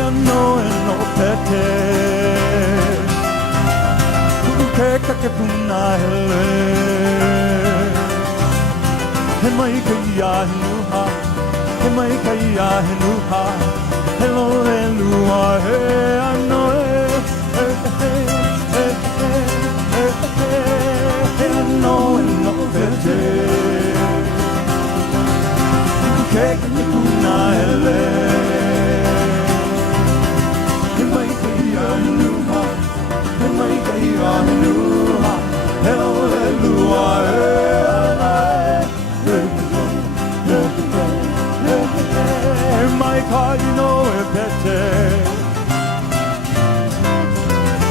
no no pete Keka ke puna hele He mai ka ia hinuha He mai ka ia hinuha Hello e lua he ano He ano e no pete Keka ke puna hele My car, you know it better.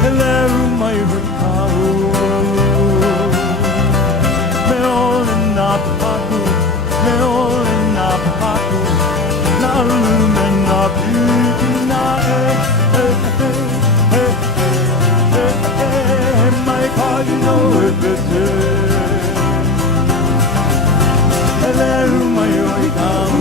Hello, my recall. Me all in a paku, me all in a paku. Na lume na beauty na My car, you know it better. Hello, my recall.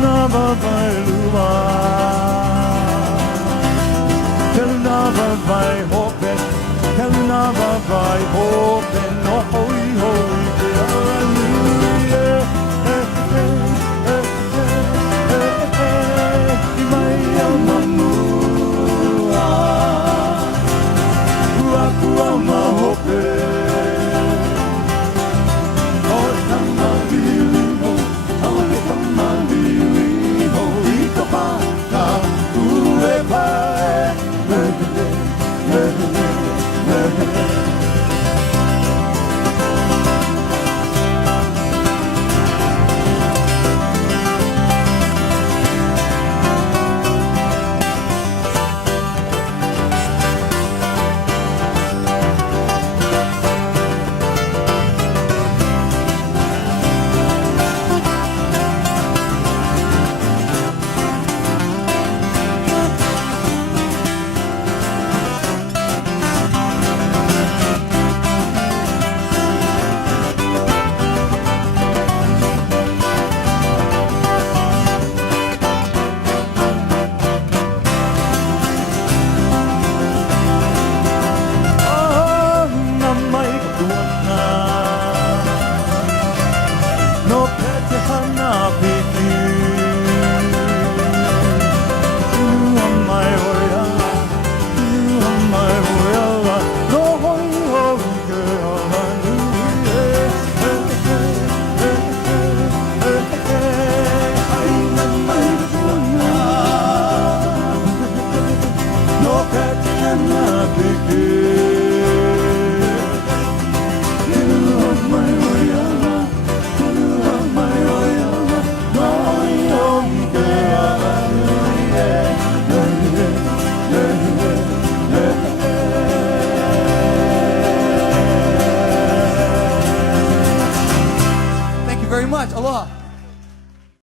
Nava vai lua, kel nava vai hope, kel nava vai hope.